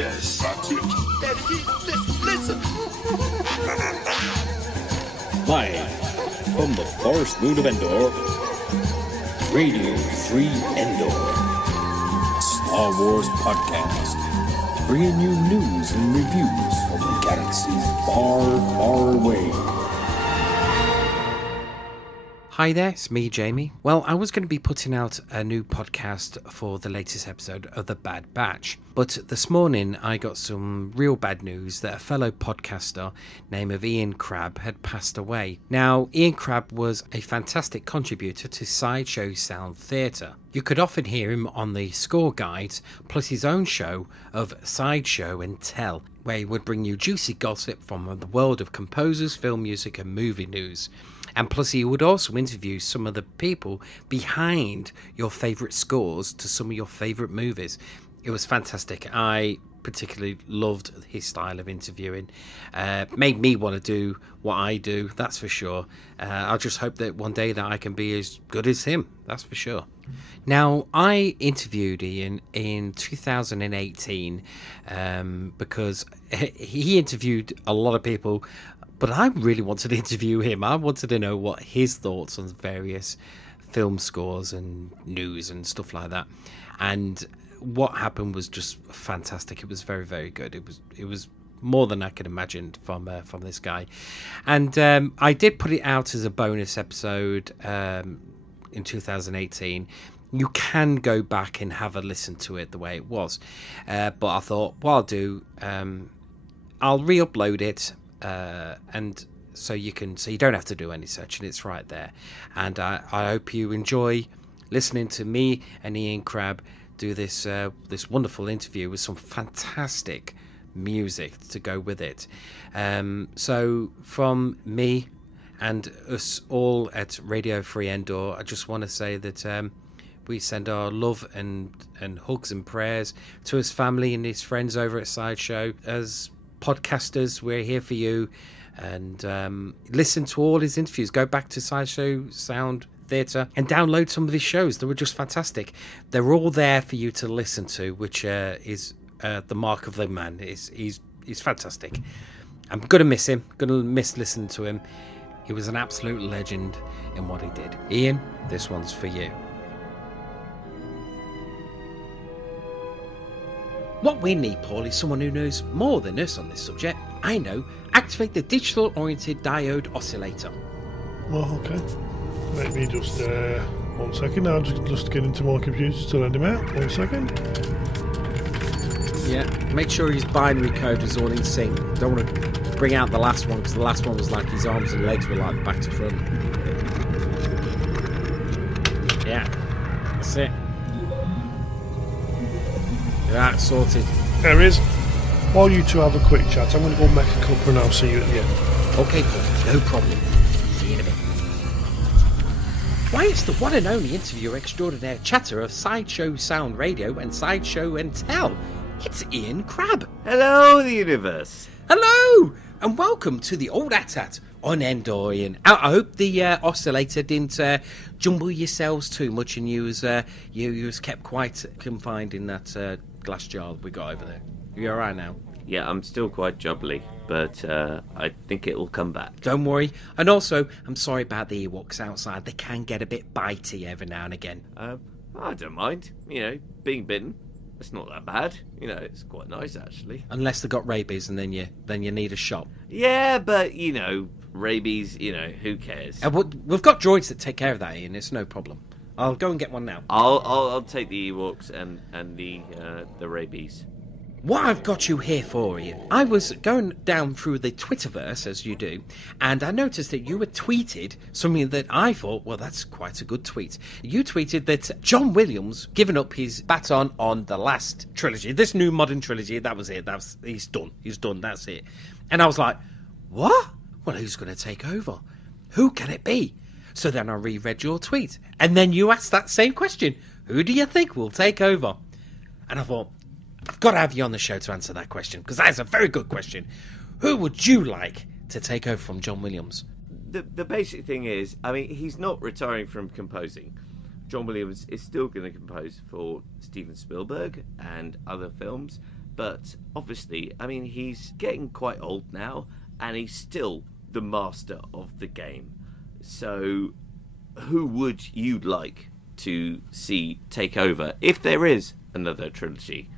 Yes, that's it. There it is. Listen. Live from the forest moon of Endor, Radio Free Endor, a Star Wars podcast, bringing you news and reviews from the galaxies far, far away. Hi there, it's me, Jamie. Well, I was going to be putting out a new podcast for the latest episode of The Bad Batch, but this morning I got some real bad news that a fellow podcaster named Ian Crabb had passed away. Now, Ian Crabb was a fantastic contributor to Sideshow Sound Theatre. You could often hear him on the score guides, plus his own show of Sideshow and Tell, where he would bring you juicy gossip from the world of composers, film music and movie news. And plus he would also interview some of the people behind your favourite scores to some of your favourite movies. It was fantastic. I particularly loved his style of interviewing. Made me want to do what I do, that's for sure. I'll just hope that one day that I can be as good as him, that's for sure. Now, I interviewed Ian in 2018 because he interviewed a lot of people, but I really wanted to interview him. I wanted to know what his thoughts on various film scores and news and stuff like that. And what happened was just fantastic. It was very, very good. It was more than I could imagine from this guy. And I did put it out as a bonus episode in 2018. You can go back and have a listen to it the way it was. But I thought, what I'll do, I'll re-upload it. And so you don't have to do any searching, it's right there. And I hope you enjoy listening to me and Ian Crabb do this wonderful interview with some fantastic music to go with it. So from me and us all at Radio Free Endor, I just want to say that we send our love and hugs and prayers to his family and his friends over at Sideshow. As podcasters, we're here for you, and listen to all his interviews. Go back to Sideshow Sound Theatre and download some of his shows. They were just fantastic. They're all there for you to listen to, which is the mark of the man. He's fantastic. I'm gonna miss him, gonna miss listening to him. He was an absolute legend in what he did. Ian, this one's for you. What we need, Paul, is someone who knows more than us on this subject. I know. Activate the digital-oriented diode oscillator. Oh, okay. Let me just, 1 second. I'll just get into my computer to let him out. 1 second. Yeah, make sure his binary code is all in sync. Don't want to bring out the last one, because the last one was like his arms and legs were like back to front. Yeah, that's it. That's sorted. There it is. While you two have a quick chat, I'm going to go make a cup and I'll see you at the end. Okay, Paul, no problem. See you in a bit. Why, it's the one and only interviewer extraordinaire chatter of Sideshow Sound Radio and Sideshow and Tell. It's Ian Crabb. Hello, the universe. Hello, and welcome to the old AT-AT on Endor, Ian. I hope the oscillator didn't jumble yourselves too much, and you was kept quite confined in that glass jar we got over there. You all right now? Yeah, I'm still quite jubbly, but I think it will come back. Don't worry. And also, I'm sorry about the Ewoks outside. They can get a bit bitey every now and again. I don't mind. Being bitten. It's not that bad. It's quite nice, actually. Unless they got rabies, and then you need a shot. Yeah, but, rabies, who cares? We've got droids that take care of that, Ian. It's no problem. I'll go and get one now. I'll take the Ewoks and the rabies. What I've got you here for, Ian, I was going down through the Twitterverse, as you do, and I noticed that you had tweeted something that I thought, well, that's quite a good tweet. You tweeted that John Williams given up his baton on the last trilogy, this new modern trilogy. That was it. He's done. He's done. That's it. And I was like, what? Well, who's going to take over? Who can it be? So then I reread your tweet, and then you asked that same question. Who do you think will take over? And I thought, I've got to have you on the show to answer that question, because that's a very good question. Who would you like to take over from John Williams? The basic thing is, he's not retiring from composing. John Williams is still going to compose for Steven Spielberg and other films, But obviously, I mean, he's getting quite old now, and he's still the master of the game. So, who would you like to see take over if there is another trilogy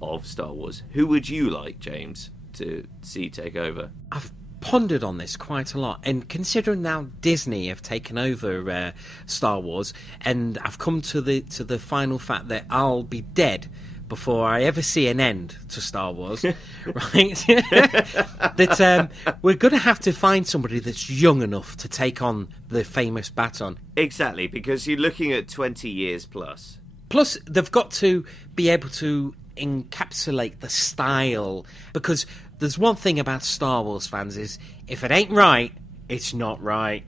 of Star Wars? Who would you like, James, to see take over? I've pondered on this quite a lot, and considering now Disney have taken over Star Wars, and I've come to the final fact that I'll be dead before I ever see an end to Star Wars, right? That we're going to have to find somebody that's young enough to take on the famous baton. Exactly, because you're looking at 20 years plus. Plus, they've got to be able to encapsulate the style, because there's one thing about Star Wars fans is if it ain't right, it's not right.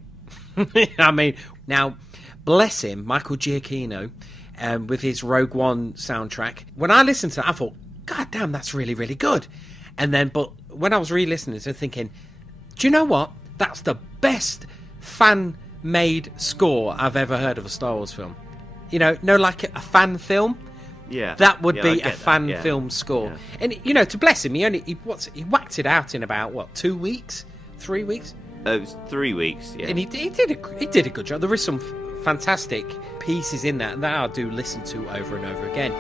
I mean, now, bless him, Michael Giacchino, with his Rogue One soundtrack. When I listened to it, I thought, God damn, that's really, really good. And then, but when I was re-listening to it, thinking, do you know what? That's the best fan-made score I've ever heard of a Star Wars film. You know, like a fan film. Yeah, that would be a fan that. film score. Yeah. And you know, to bless him, he whacked it out in about 2 weeks, 3 weeks. It was 3 weeks. Yeah, and he did a good job. There is some fantastic pieces in that I do listen to over and over again.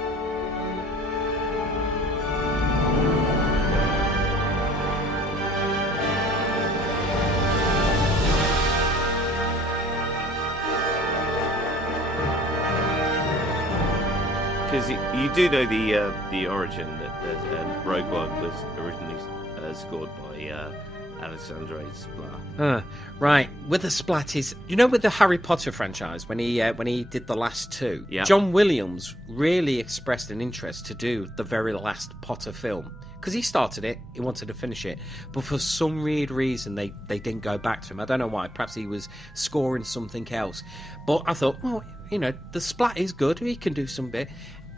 Because you do know the origin that Rogue One was originally scored by Alexandre Splat. Right. With the Splat is, you know, with the Harry Potter franchise, when he did the last two, yeah. John Williams really expressed an interest to do the very last Potter film. Because he started it, he wanted to finish it, but for some weird reason they didn't go back to him. I don't know why. Perhaps he was scoring something else. But I thought, well, you know, the Splat is good. He can do some bit.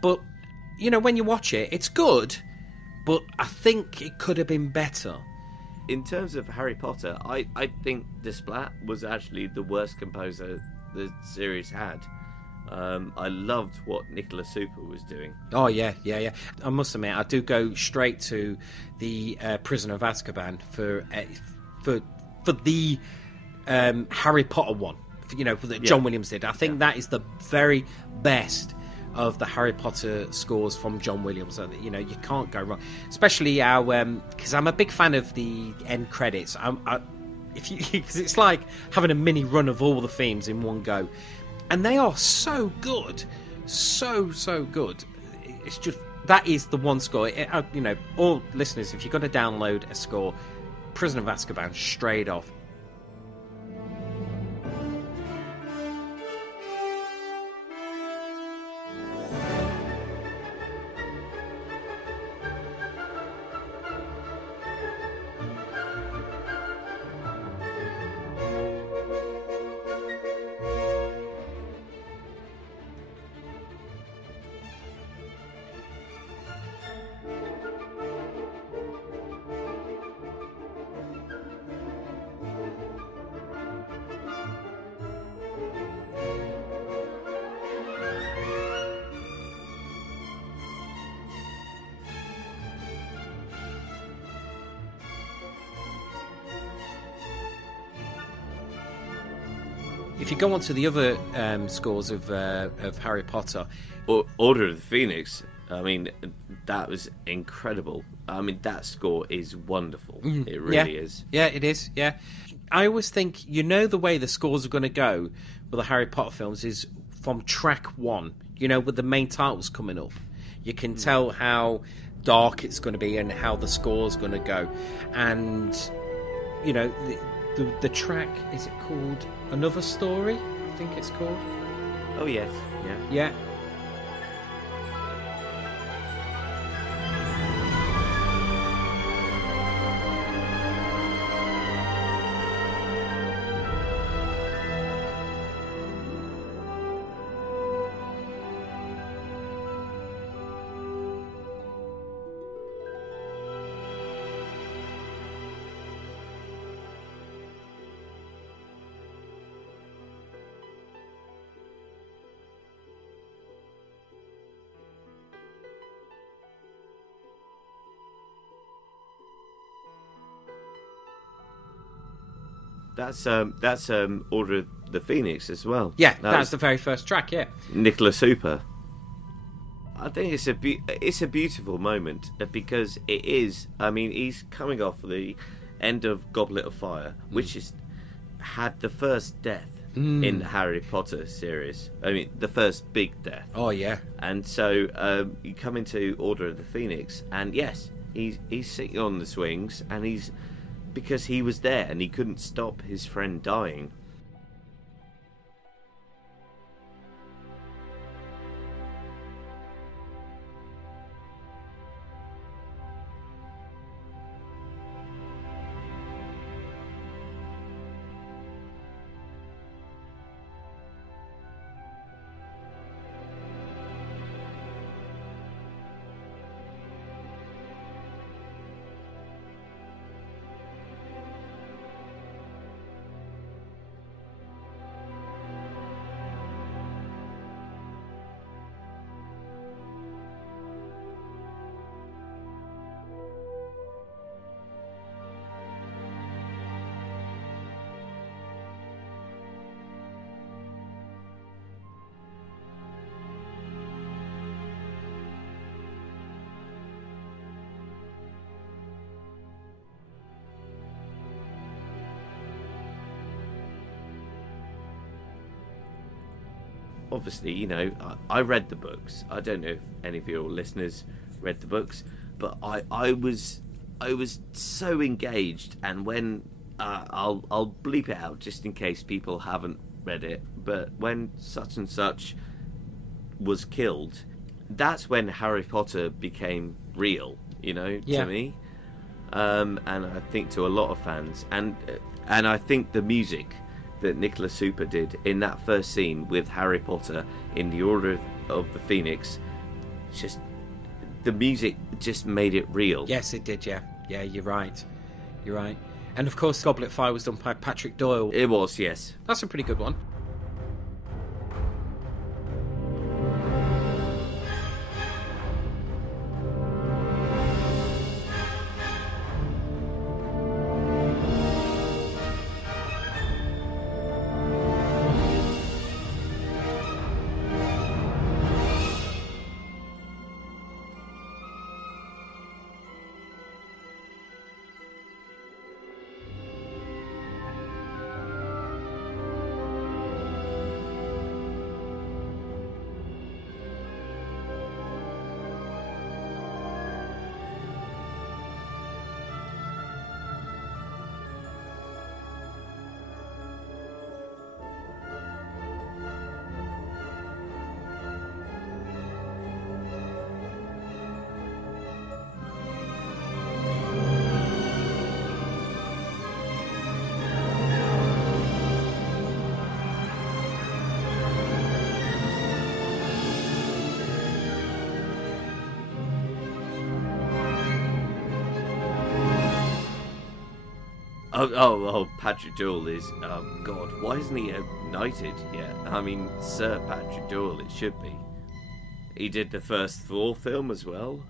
But, you know, when you watch it, it's good, but I think it could have been better. In terms of Harry Potter, I think the Splat was actually the worst composer the series had. I loved what Nicola Super was doing. Oh, yeah. I must admit, I do go straight to the Prisoner of Azkaban for the Harry Potter one, you know, that John Williams did. I think that is the very best of the Harry Potter scores from John Williams. You know, you can't go wrong. Especially because I'm a big fan of the end credits. Because it's like having a mini run of all the themes in one go, and they are so good, so good. It's just that is the one score. You know, all listeners, if you're going to download a score, Prisoner of Azkaban straight off. If you go on to the other scores of Harry Potter, Order of the Phoenix, I mean, that was incredible. I mean, that score is wonderful. It really is. Yeah, it is. Yeah, I always think, you know, the way the scores are going to go with the Harry Potter films is from track one. You know, with the main titles coming up, you can tell how dark it's going to be and how the score's going to go. And you know, the track, is it called Another Story? I think it's called. Oh yes, yeah. That's Order of the Phoenix as well. Yeah, that's the very first track. Yeah, Nicholas Hooper. I think it's a beautiful moment because it is. I mean, he's coming off the end of Goblet of Fire, which had the first death in the Harry Potter series. I mean, the first big death. Oh yeah. And so you come into Order of the Phoenix, and yes, he's sitting on the swings, and because he was there and he couldn't stop his friend dying. Obviously, you know, I read the books. I don't know if any of your listeners read the books, but I was so engaged. And when I'll bleep it out just in case people haven't read it, but when such and such was killed, that's when Harry Potter became real, you know, to me, and I think to a lot of fans, and I think the music that Nicholas Hooper did in that first scene with Harry Potter in the Order of the Phoenix, just the music just made it real. Yes, it did. Yeah, you're right. And of course, Goblet of Fire was done by Patrick Doyle. It was, yes. That's a pretty good one. Oh, Patrick Doyle is, God, why isn't he knighted yet? I mean, Sir Patrick Doyle, it should be. He did the first Thor film as well.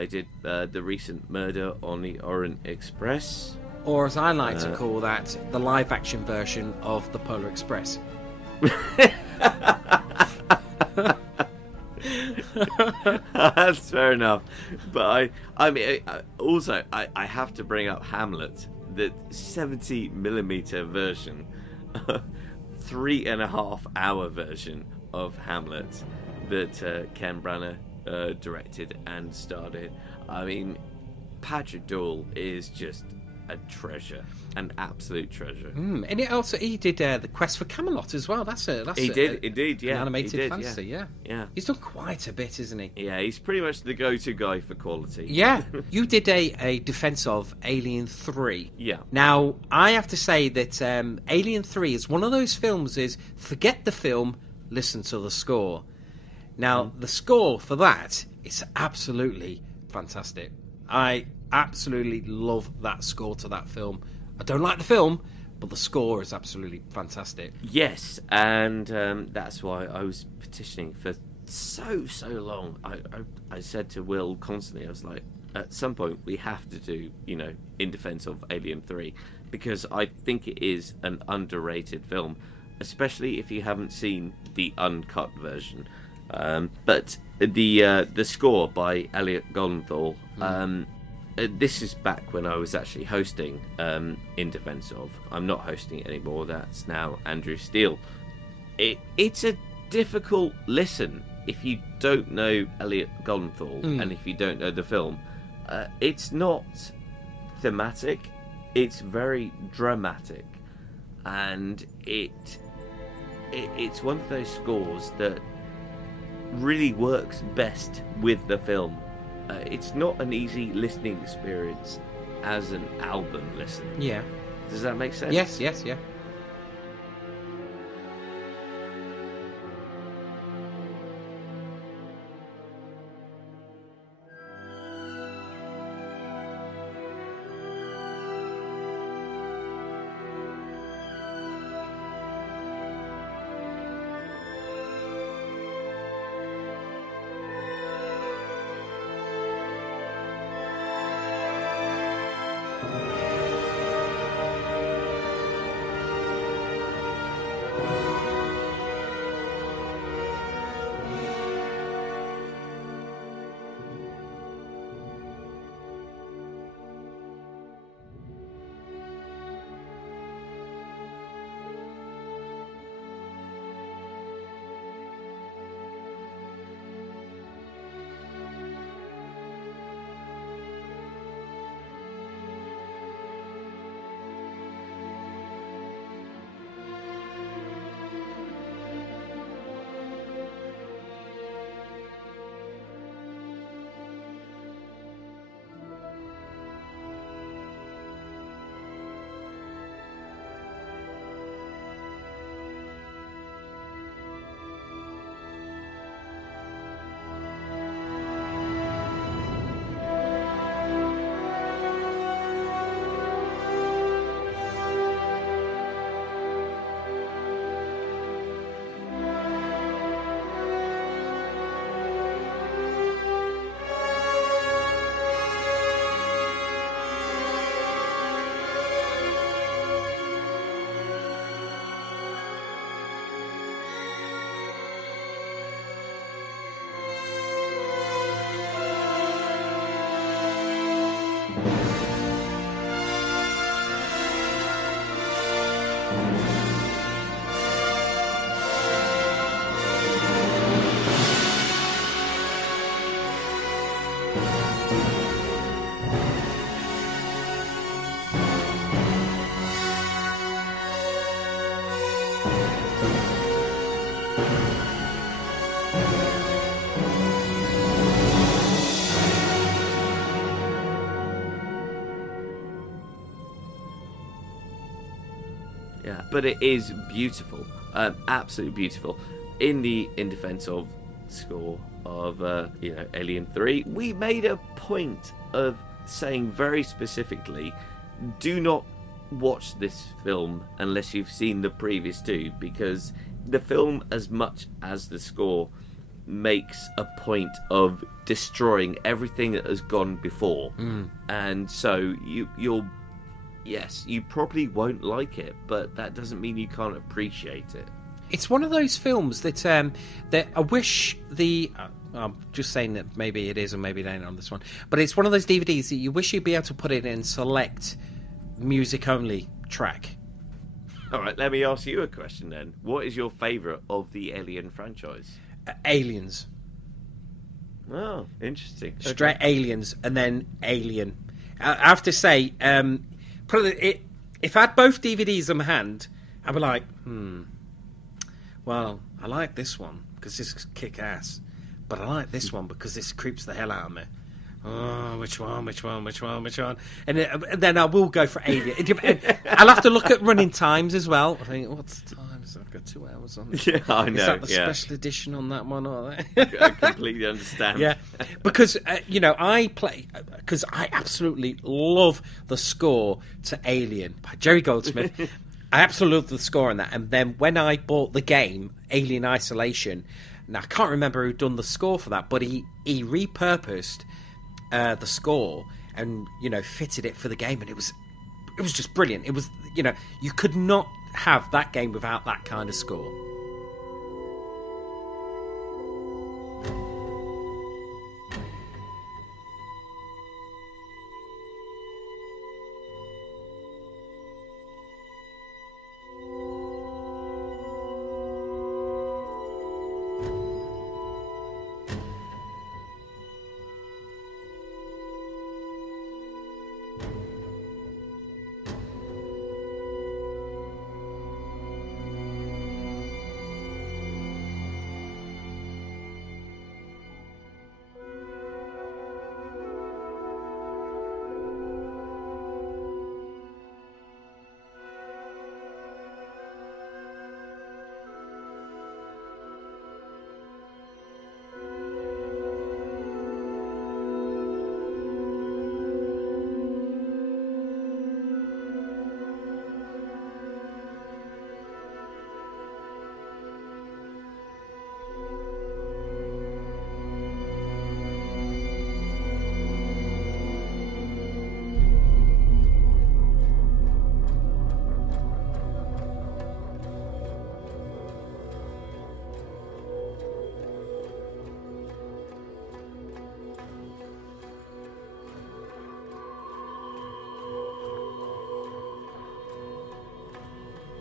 He did the recent Murder on the Orient Express. Or as I like to call that, the live-action version of the Polar Express. That's fair enough. But I mean, also, I have to bring up Hamlet. The 70mm version, 3.5-hour version of Hamlet that Ken Branagh directed and starred in. I mean, Patrick Doyle is just a treasure, an absolute treasure. And it also he did the Quest for Camelot as well. Indeed, yeah, an animated did, fantasy, yeah. He's done quite a bit, isn't he? Yeah, he's pretty much the go-to guy for quality. Yeah, you did a defense of Alien 3. Yeah. Now I have to say that Alien 3 is one of those films. Is forget the film, listen to the score. Now the score for that is absolutely fantastic. I absolutely love that score to that film. I don't like the film, but the score is absolutely fantastic. Yes, and that's why I was petitioning for so long. I said to Will constantly, I was like, at some point we have to do, in defense of Alien 3, because I think it is an underrated film, especially if you haven't seen the uncut version. But the score by Elliot Goldenthal, this is back when I was actually hosting In Defense Of. I'm not hosting it anymore, that's now Andrew Steele. It's a difficult listen if you don't know Elliot Goldenthal and if you don't know the film. It's not thematic, it's very dramatic, and it's one of those scores that really works best with the film. It's not an easy listening experience as an album listen. Yeah. Does that make sense? Yes, yeah. Yeah, but it is beautiful, absolutely beautiful. In defense of score of Alien 3, we made a point of saying very specifically, do not watch this film unless you've seen the previous two, because the film, as much as the score, makes a point of destroying everything that has gone before, and so you probably won't like it, but that doesn't mean you can't appreciate it. It's one of those films that I wish I'm just saying that maybe it is or maybe it ain't on this one, but it's one of those DVDs that you wish you'd be able to put it in select music only track. All right, let me ask you a question then. What is your favourite of the Alien franchise? Aliens. Oh, interesting. Straight okay. Aliens and then Alien. I have to say, if I had both DVDs in my hand, I'd be like, well, I like this one because this is kick ass, but I like this one because this creeps the hell out of me. Oh, which one? And then I will go for Alien. I'll have to look at running times as well. I think, what's the time? I've got 2 hours on. Yeah, I know. Is that the special edition on that one? Or I completely understand. Yeah, because because I absolutely love the score to Alien by Jerry Goldsmith. I absolutely love the score on that. And then when I bought the game Alien Isolation, now I can't remember who done the score for that, but he repurposed the score and fitted it for the game, and it was it was just brilliant. It was, you could not have that game without that kind of score.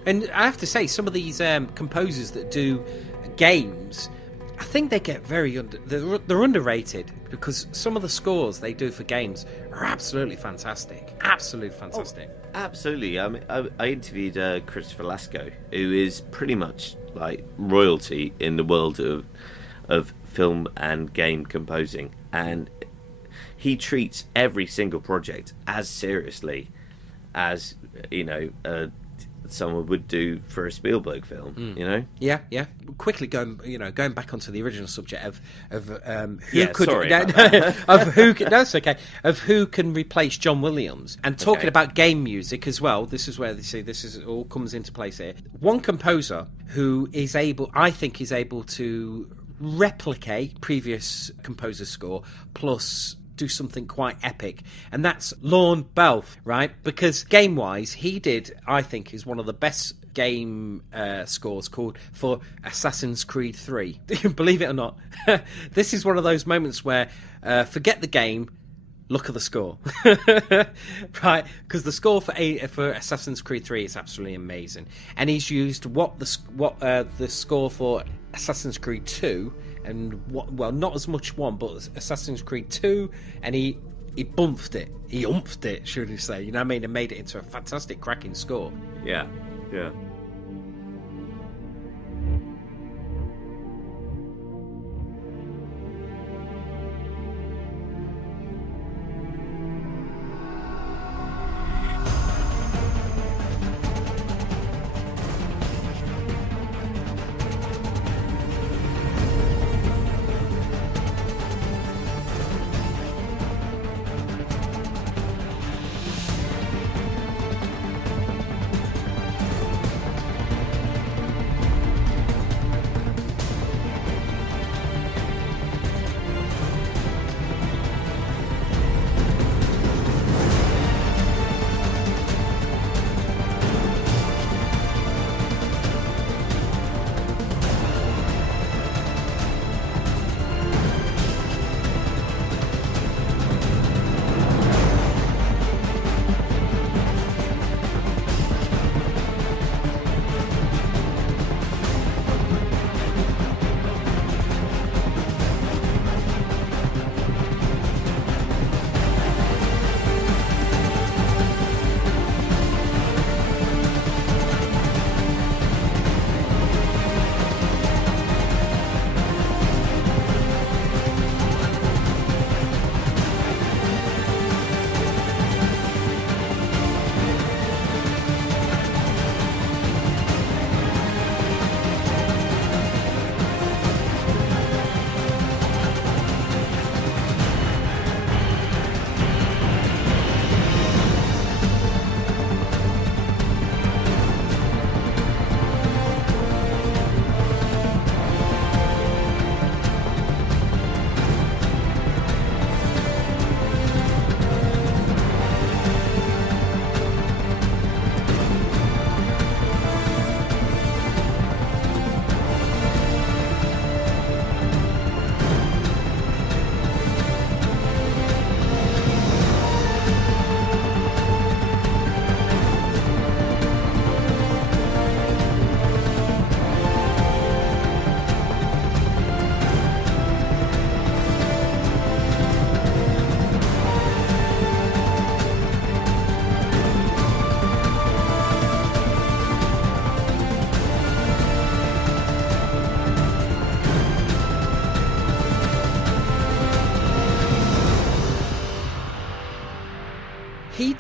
And I have to say, some of these composers that do games, I think they get they're underrated, because some of the scores they do for games are absolutely fantastic. Absolutely fantastic. Oh, absolutely. I interviewed Christopher Lasco, who is pretty much like royalty in the world of film and game composing, and he treats every single project as seriously as someone would do for a Spielberg film. Yeah. Quickly going back onto the original subject of who can replace John Williams, and talking about game music as well. This is where this all comes into place here. One composer who I think is able to replicate previous composer score plus do something quite epic, and that's Lorne Balfe, right? Because game-wise, he did, I think, is one of the best game scores called for Assassin's Creed 3. Believe it or not, this is one of those moments where forget the game, look at the score, right? Because the score for Assassin's Creed 3 is absolutely amazing, and he's used the score for Assassin's Creed 2. And not as much one, but Assassin's Creed 2, and he bumped it. He umphed it, should we say. You know what I mean? And made it into a fantastic, cracking score. Yeah.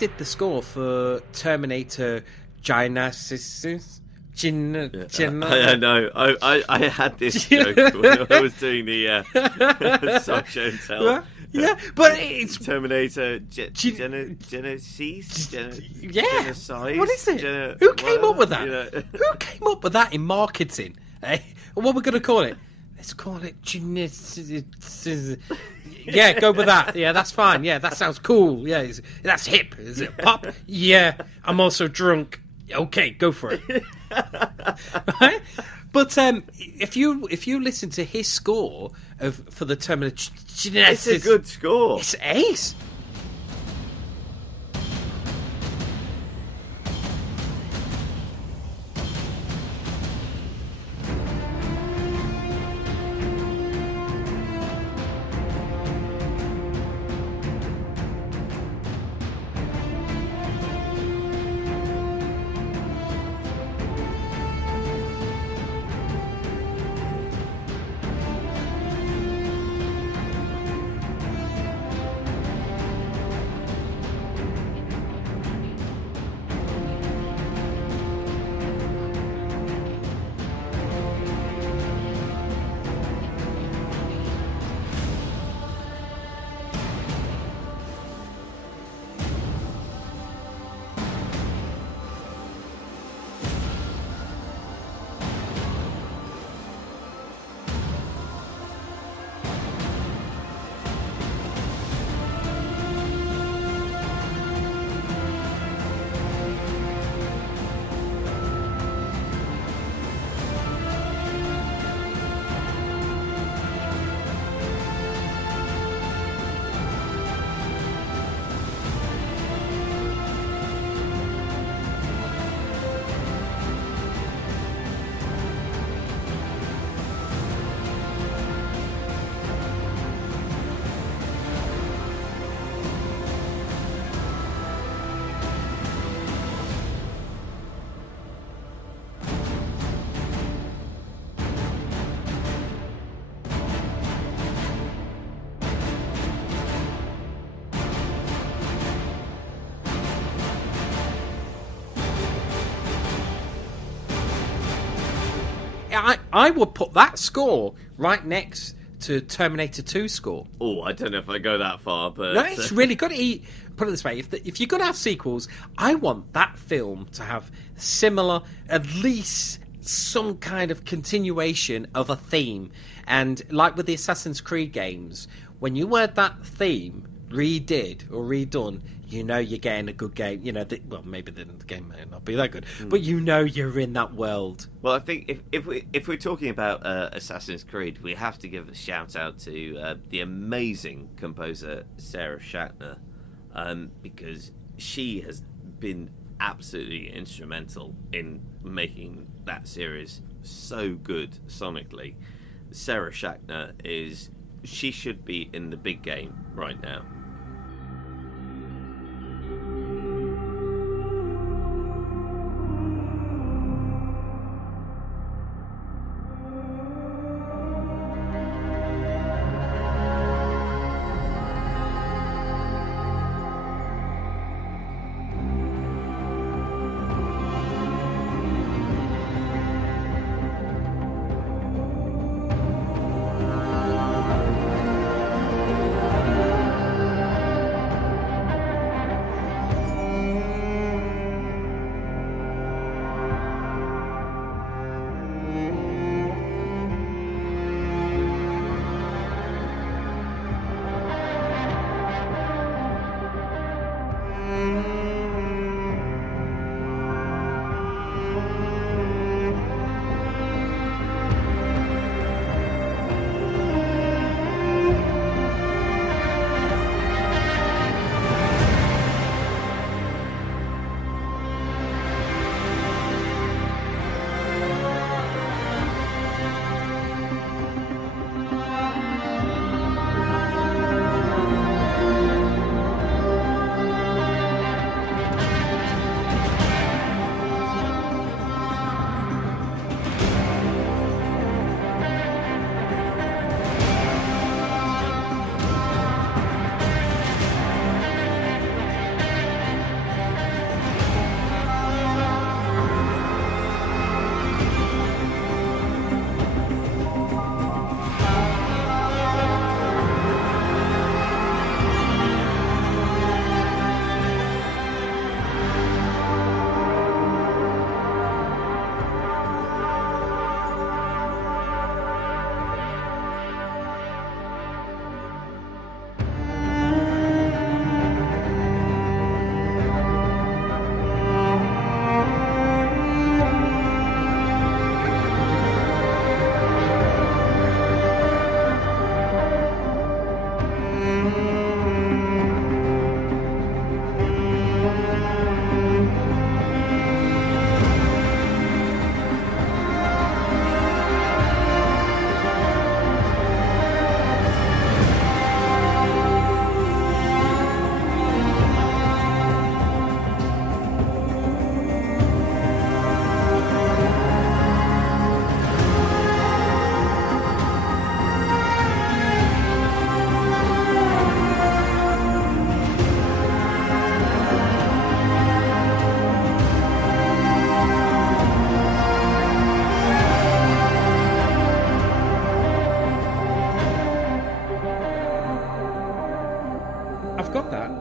did the score for Terminator Genesis. I know. I had this joke when I was doing the Sideshow and Tell. Yeah, but it's Terminator Genesis. Genocide. What is it? Who came up with that? Who came up with that in marketing? What we're going to call it? Let's call it Genesis. Yeah, go with that. Yeah, that's fine. Yeah, that sounds cool. Yeah, that's hip. Is it pop? Yeah, I'm also drunk. Okay, go for it. Right? But if you listen to his score for the Terminator Genesis, it's a good score. It's ace. I would put that score right next to Terminator 2 score. Oh, I don't know if I go that far, but... No, it's really good. Put it this way, if you're going to have sequels, I want that film to have similar, at least some kind of continuation of a theme. And like with the Assassin's Creed games, when you heard that theme redid or redone, you know you're getting a good game. You know, well, maybe the game may not be that good, but you know you're in that world. Well, I think if we're talking about Assassin's Creed, we have to give a shout out to the amazing composer Sarah Schachner, because she has been absolutely instrumental in making that series so good sonically. Sarah Schachner she should be in the big game right now.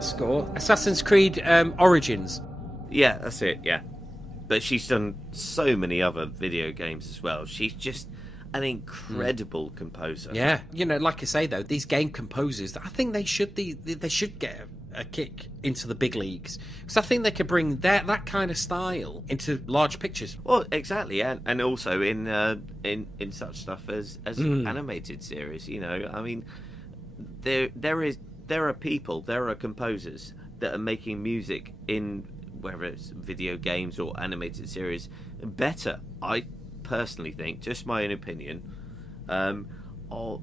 score. Assassin's Creed Origins. Yeah, that's it, yeah. But she's done so many other video games as well. She's just an incredible composer. Yeah, like I say though, these game composers, I think they should get a kick into the big leagues, because I think they could bring that kind of style into large pictures. Well, exactly, and also in such stuff as animated series. I mean, there are composers that are making music in whether it's video games or animated series better. I personally think, just my own opinion, or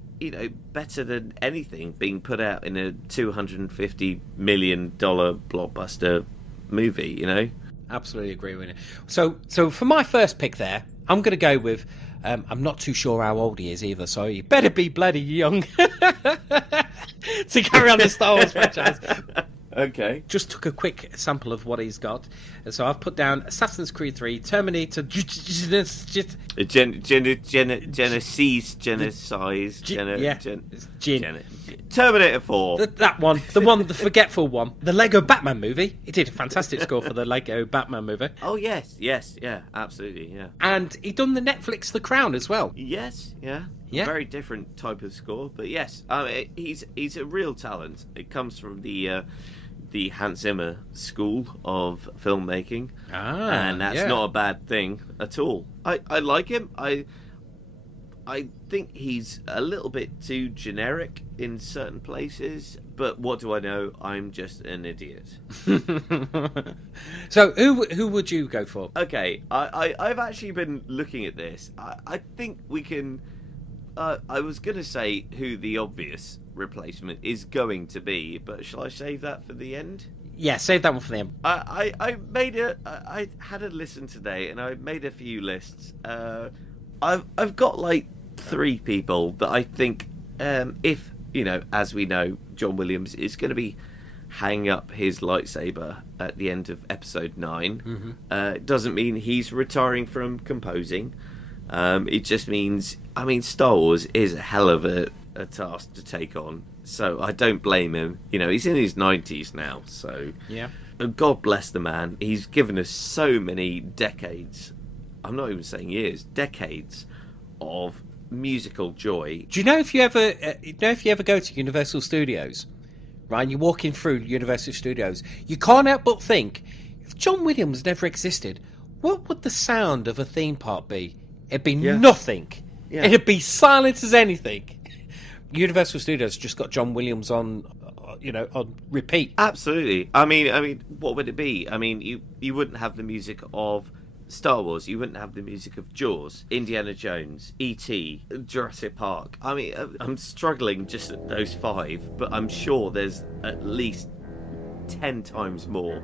better than anything being put out in a $250 million blockbuster movie. Absolutely agree with you. So for my first pick there, I'm going to go with I'm not too sure how old he is either, so he better be bloody young to carry on the Star Wars franchise. Okay. Just took a quick sample of what he's got. So I've put down Assassin's Creed 3, Terminator... Genesis, Terminator 4. That one, the forgetful one. The Lego Batman movie. He did a fantastic score for the Lego Batman movie. Oh, yes, yeah, absolutely, yeah. And he done the Netflix The Crown as well. Yes, yeah. Yeah. Very different type of score, but yes, he's a real talent. It comes from the Hans Zimmer school of filmmaking, and that's not a bad thing at all. I like him. I think he's a little bit too generic in certain places, but what do I know? I'm just an idiot. So who would you go for? Okay, I've actually been looking at this. I think we can... I was going to say who the obvious replacement is going to be, but shall I save that for the end? Yeah, save that one for the end. I had a listen today, and I made a few lists. I've got like 3 people that I think, if as we know, John Williams is going to be hanging up his lightsaber at the end of episode 9. It doesn't mean he's retiring from composing. It just means, Star Wars is a hell of a task to take on, so I don't blame him. He's in his 90s now, so yeah. God bless the man. He's given us so many decades, I'm not even saying years, decades of musical joy. Do you know if you ever go to Universal Studios, right, and you're walking through Universal Studios, you can't help but think, if John Williams never existed, what would the sound of a theme park be? It'd be nothing. Yeah. It'd be silent as anything. Universal Studios just got John Williams on repeat. Absolutely. What would it be? You wouldn't have the music of Star Wars. You wouldn't have the music of Jaws, Indiana Jones, E.T., Jurassic Park. I'm struggling just at those 5, but I'm sure there's at least 10 times more.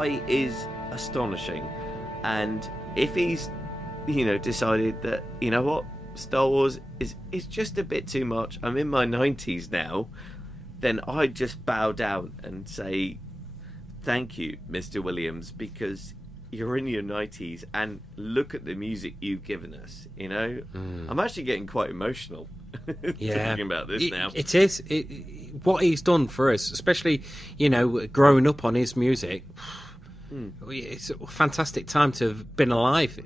guy is astonishing. And if he's, decided that, you know what, Star Wars is just a bit too much, I'm in my 90s now, then I'd just bow down and say, thank you, Mr. Williams, because you're in your 90s and look at the music you've given us, I'm actually getting quite emotional talking about this now. It is. What he's done for us, especially, growing up on his music, it's a fantastic time to have been alive.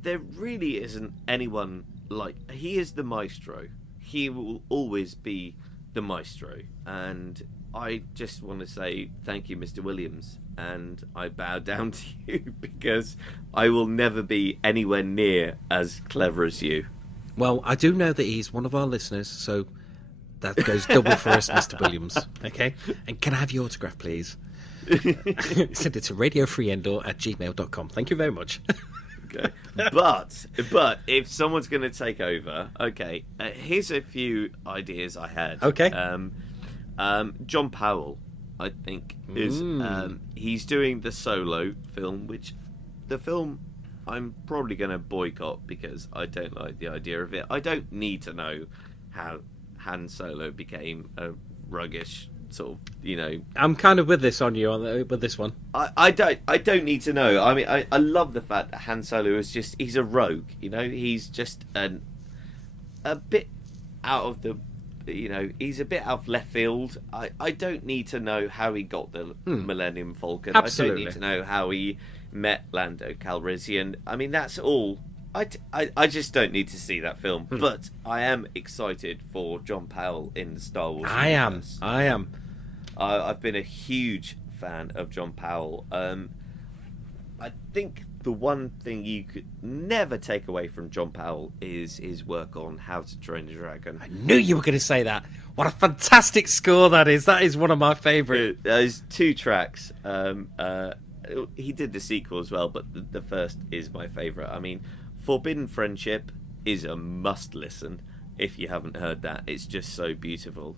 There really isn't anyone like... He is the maestro. He will always be the maestro. And I just want to say thank you, Mr. Williams. And I bow down to you because I will never be anywhere near as clever as you. Well, I do know that he's one of our listeners, so that goes double for us, Mr. Williams. Okay? And can I have your autograph, please? Send it to radiofreeendor@gmail.com. Thank you very much. Okay. But if someone's going to take over, okay, here's a few ideas I had. Okay. John Powell, I think, is he's doing the Solo film, which the film I'm probably going to boycott because I don't like the idea of it. I don't need to know how Han Solo became a ruggish sort of, I'm kind of with this on you with this one. I don't need to know. I mean, I love the fact that Han Solo is he's a rogue. He's just a bit out of the, he's a bit out of left field. I don't need to know how he got the Millennium Falcon. Absolutely. I don't need to know how he met Lando Calrissian. I mean, that's all. I just don't need to see that film. But I am excited for John Powell in the Star Wars universe. I am. I've been a huge fan of John Powell. I think the one thing you could never take away from John Powell is his work on How to Train a Dragon. I knew you were going to say that. What a fantastic score that is. That is one of my favourite. There's 2 tracks. He did the sequel as well, but the first is my favourite. I mean, Forbidden Friendship is a must listen if you haven't heard that. It's just so beautiful.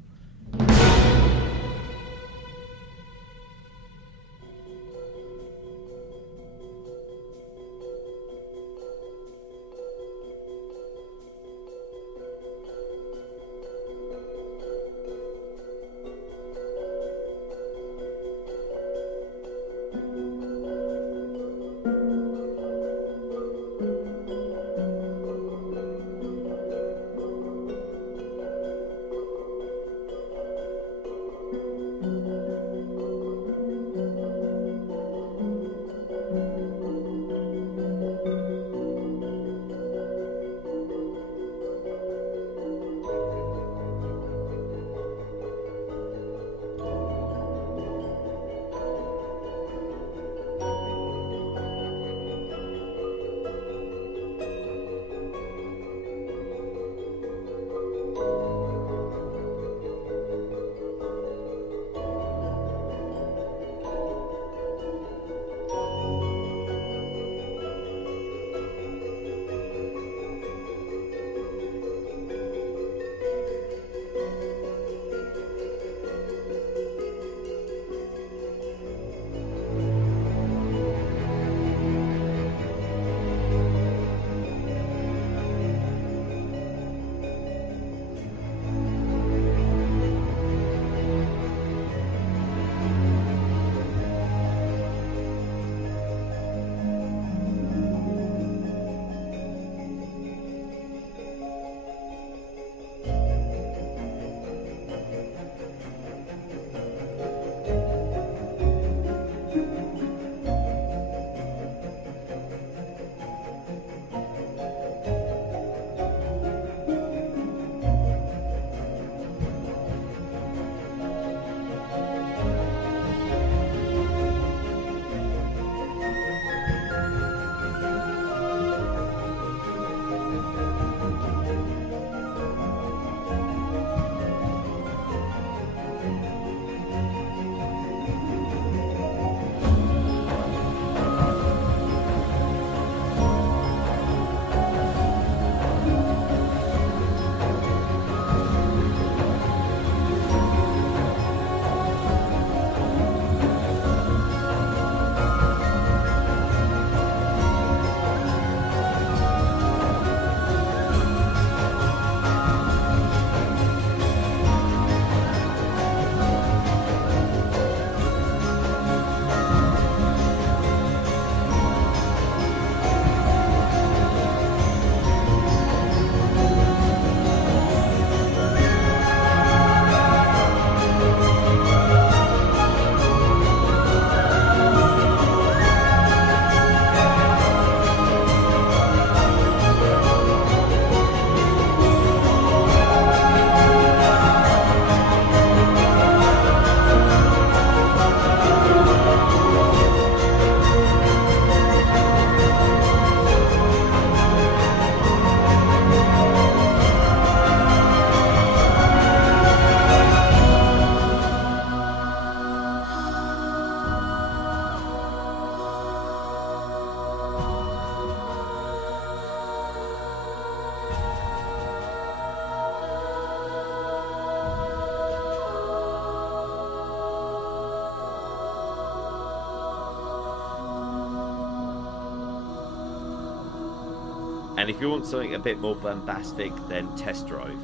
And if you want something a bit more bombastic, then Test Drive.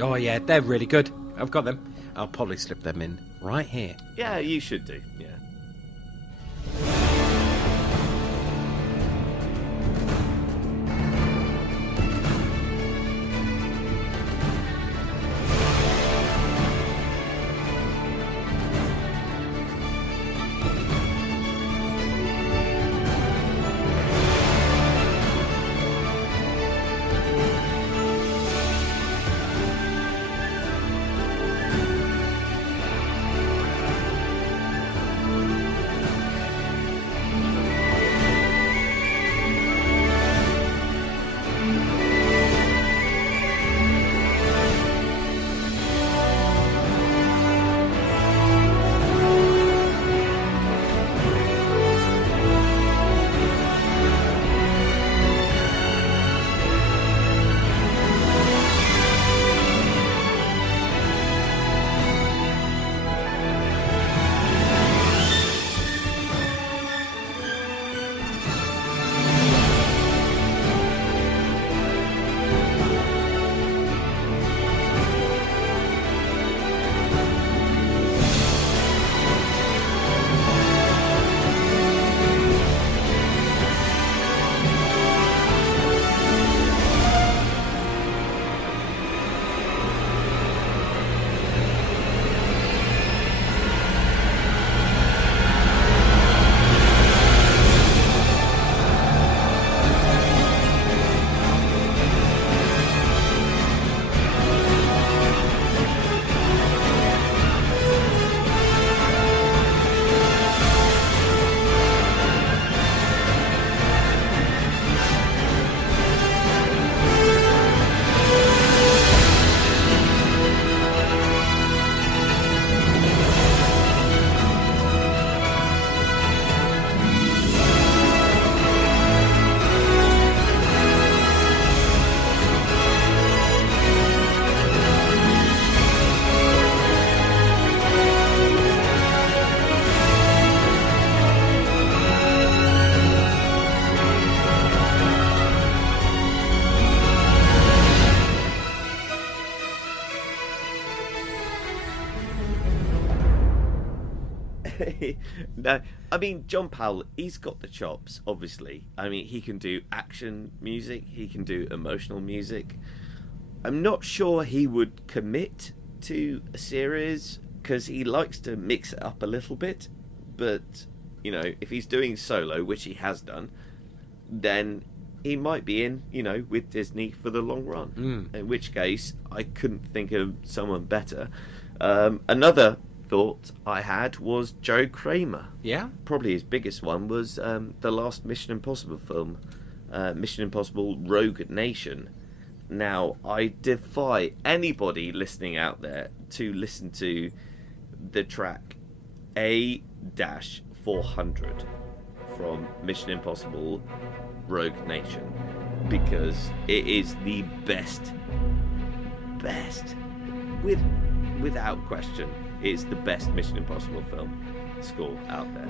Oh, yeah, they're really good. I've got them. I'll probably slip them in right here. Yeah, you should do. Yeah. No, I mean, John Powell, he's got the chops, obviously. I mean, he can do action music, he can do emotional music. I'm not sure he would commit to a series because he likes to mix it up a little bit. But, you know, if he's doing solo, which he has done, then he might be in, you know, with Disney for the long run. In which case, I couldn't think of someone better. Another thought I had was Joe Kramer. Yeah? Probably his biggest one was the last Mission Impossible film, Mission Impossible Rogue Nation. Now, I defy anybody listening out there to listen to the track A-400 from Mission Impossible Rogue Nation, because it is the best, without question, it's the best Mission Impossible film score out there.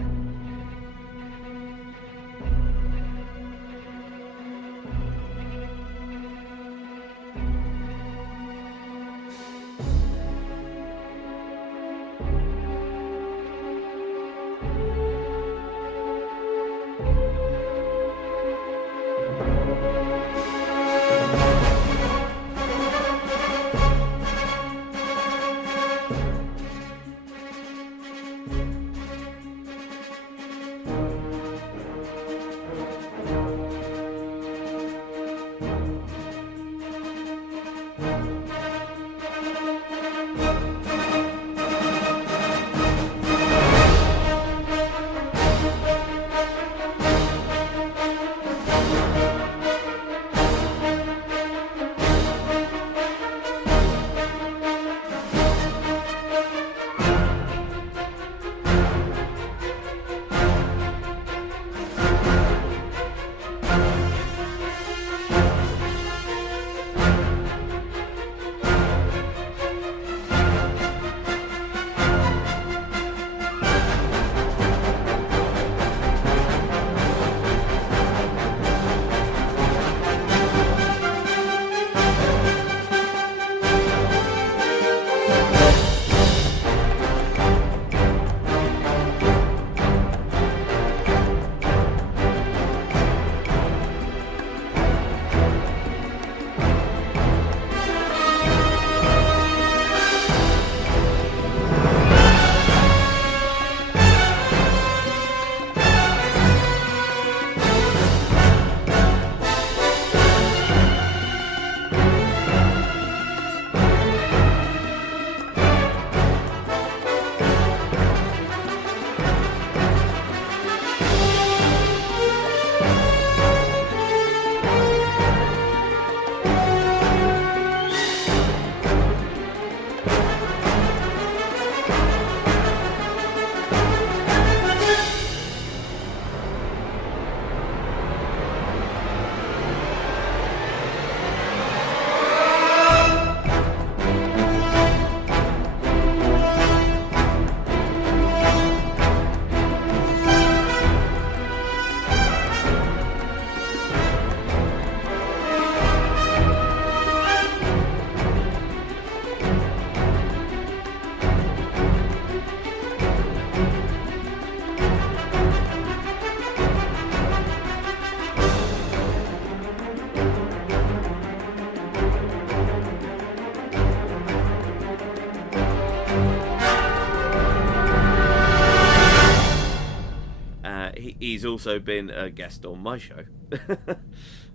he's also been a guest on my show.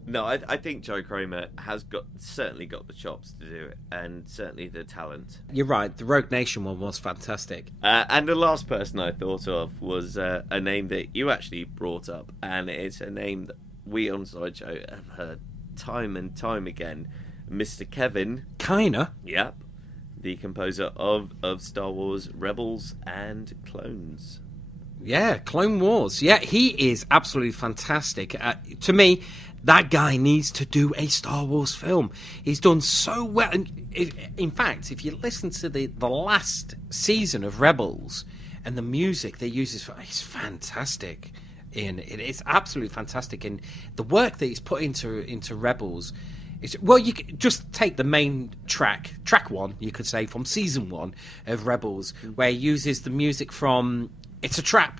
No, I think Joe Kramer has certainly got the chops to do it, and certainly the talent. You're right, the Rogue Nation one was fantastic. And the last person I thought of was a name that you actually brought up, and it's a name that we on Sideshow have heard time and time again. Mr. Kevin Kiner? Yep. The composer of Star Wars Rebels and Clones. Yeah, Clone Wars. Yeah, he is absolutely fantastic. To me, that guy needs to do a Star Wars film. He's done so well. And in fact, if you listen to the last season of Rebels and the music they use, it's fantastic. Ian, it's absolutely fantastic. And the work that he's put into Rebels... Well, you could just take the main track 1, you could say, from season 1 of Rebels, where he uses the music from It's a Trap,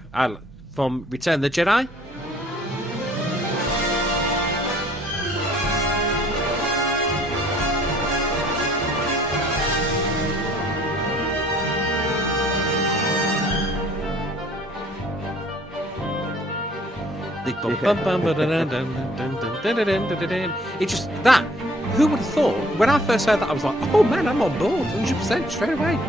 from Return of the Jedi. It's just that. Who would have thought? When I first heard that, I was like, oh man, I'm on board 100% straight away.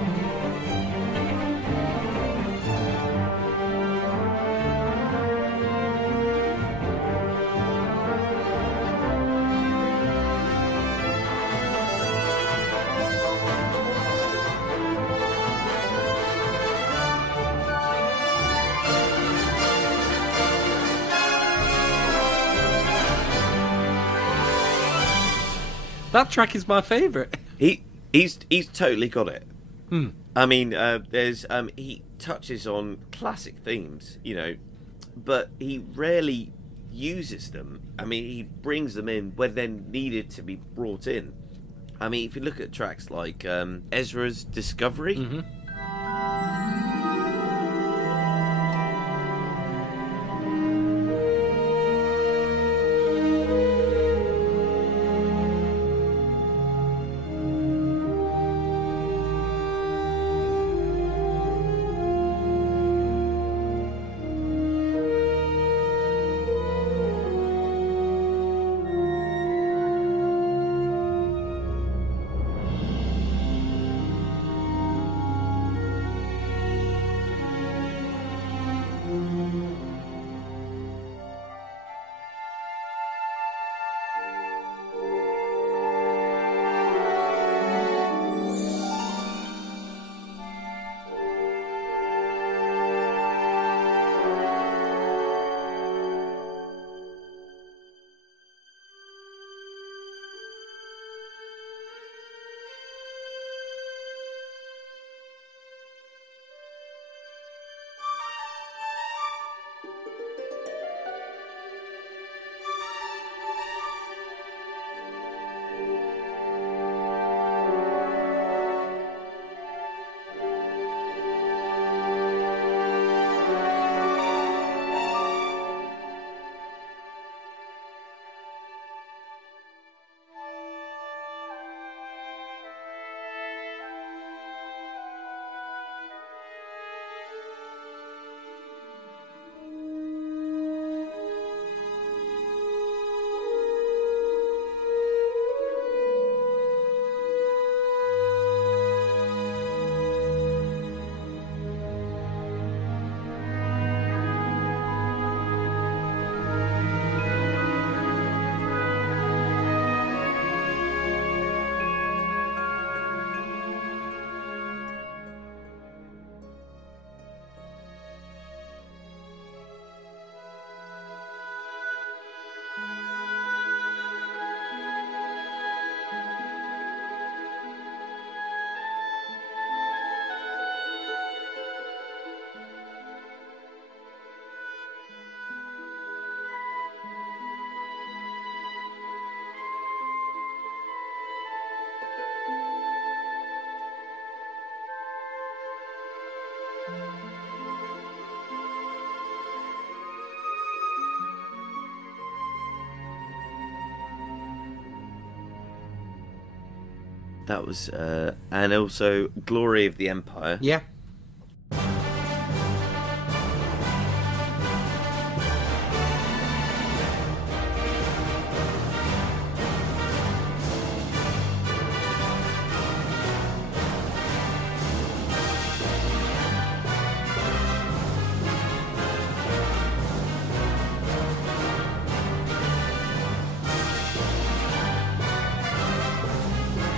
That track is my favourite. He's totally got it. I mean, there's he touches on classic themes, you know, but he rarely uses them. I mean, he brings them in when they're needed to be brought in. I mean, if you look at tracks like Ezra's Discovery. Mm-hmm. That was, and also Glory of the Empire. Yeah.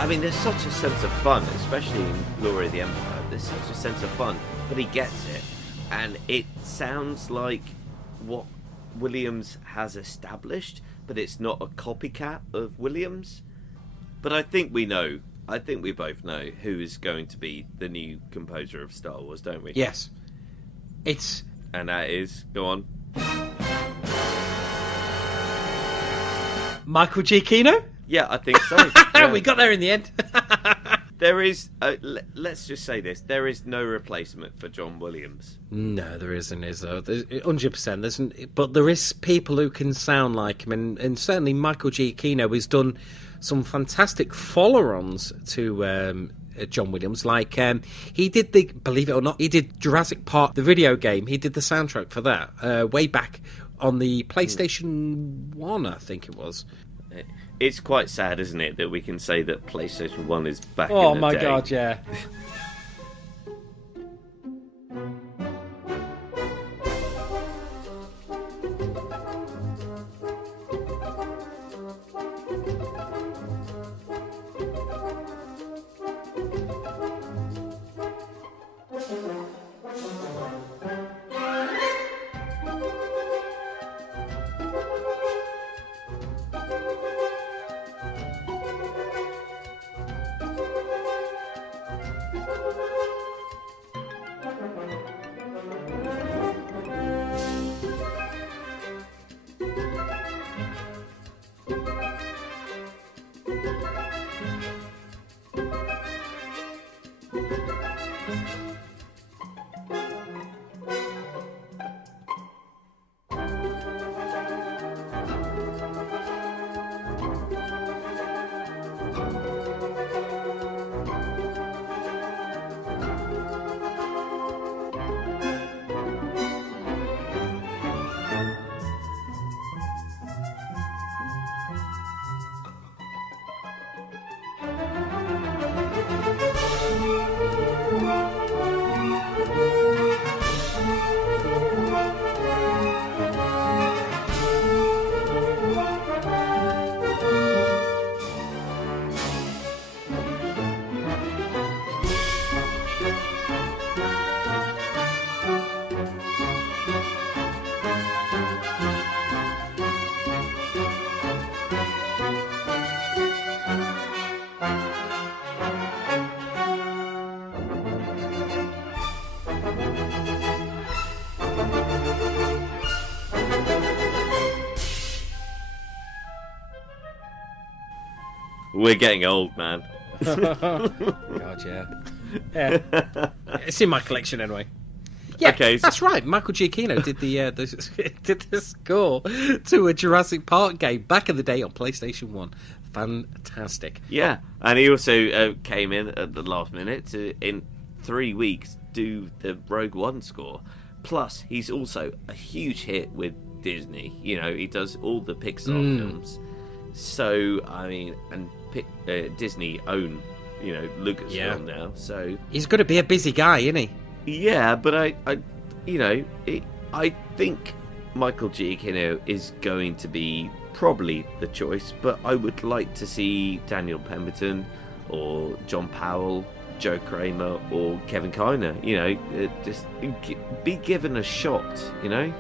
I mean, there's such a sense of fun, especially in Glory of the Empire. There's such a sense of fun, but he gets it. And it sounds like what Williams has established, but it's not a copycat of Williams. But I think we both know who is going to be the new composer of Star Wars, don't we? Yes. And that is, go on. Michael Giacchino? Yeah, I think so. Yeah. We got there in the end. There is, let's just say this, there is no replacement for John Williams. No, there isn't, is there? 100%. But there is people who can sound like him, and certainly Michael Giacchino has done some fantastic follow-ons to John Williams. Like, he did believe it or not, he did Jurassic Park, the video game. He did the soundtrack for that way back on the PlayStation 1, I think it was. It's quite sad, isn't it, that we can say that PlayStation 1 is back in the day. Oh my god, yeah. We're getting old, man. God, yeah. It's in my collection anyway. Yeah, okay, that's right. Michael Giacchino did the score to a Jurassic Park game back in the day on PlayStation 1. Fantastic. Yeah, and he also came in at the last minute to, in 3 weeks, do the Rogue One score. Plus, he's also a huge hit with Disney. You know, he does all the Pixar films. So, I mean, and Disney own, you know, Lucasfilm now. So he's going to be a busy guy, isn't he? Yeah, but I think Michael Giacchino is going to be probably the choice. But I would like to see Daniel Pemberton or John Powell, Joe Kramer, or Kevin Kiner. You know, just be given a shot. You know.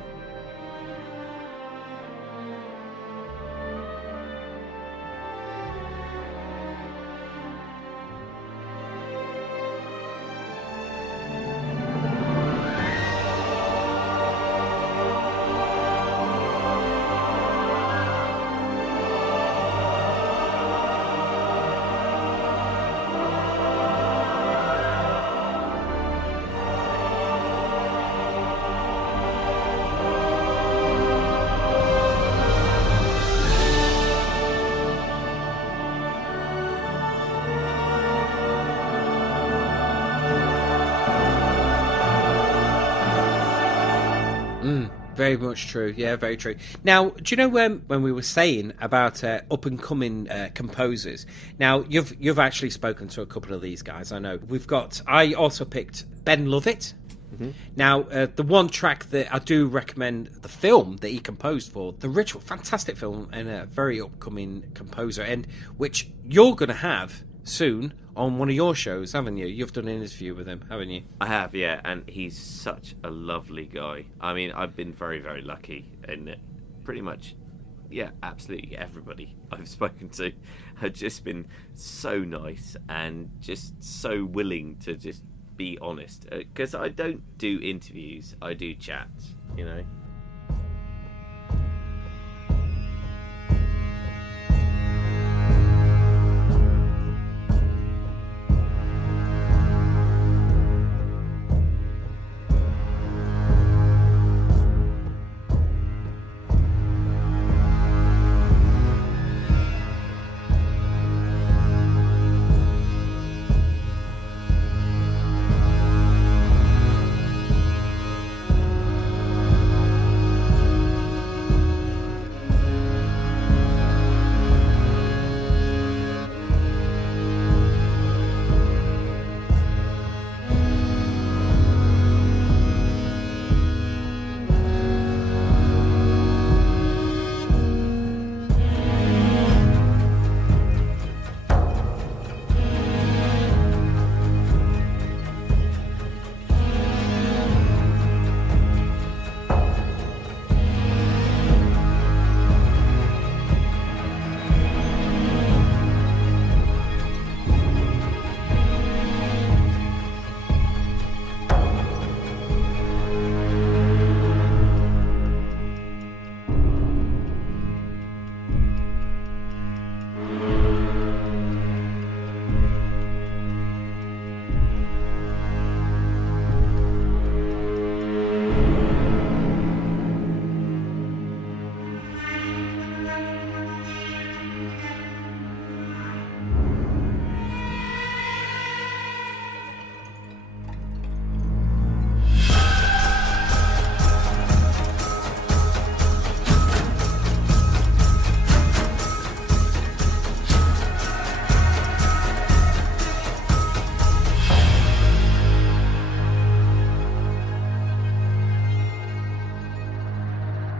Very much true. Yeah, very true. Now, do you know when we were saying about up and coming composers? Now, you've actually spoken to a couple of these guys. I know I also picked Ben Lovett. Mm-hmm. Now, the one track that I do recommend, the film that he composed for The Ritual, fantastic film and a very upcoming composer, and which you're going to have soon on one of your shows, haven't you? You've done an interview with him, haven't you? I have, yeah, and he's such a lovely guy. I mean, I've been very, very lucky, and pretty much, yeah, absolutely everybody I've spoken to have just been so nice and just so willing to just be honest. Because I don't do interviews, I do chats, you know.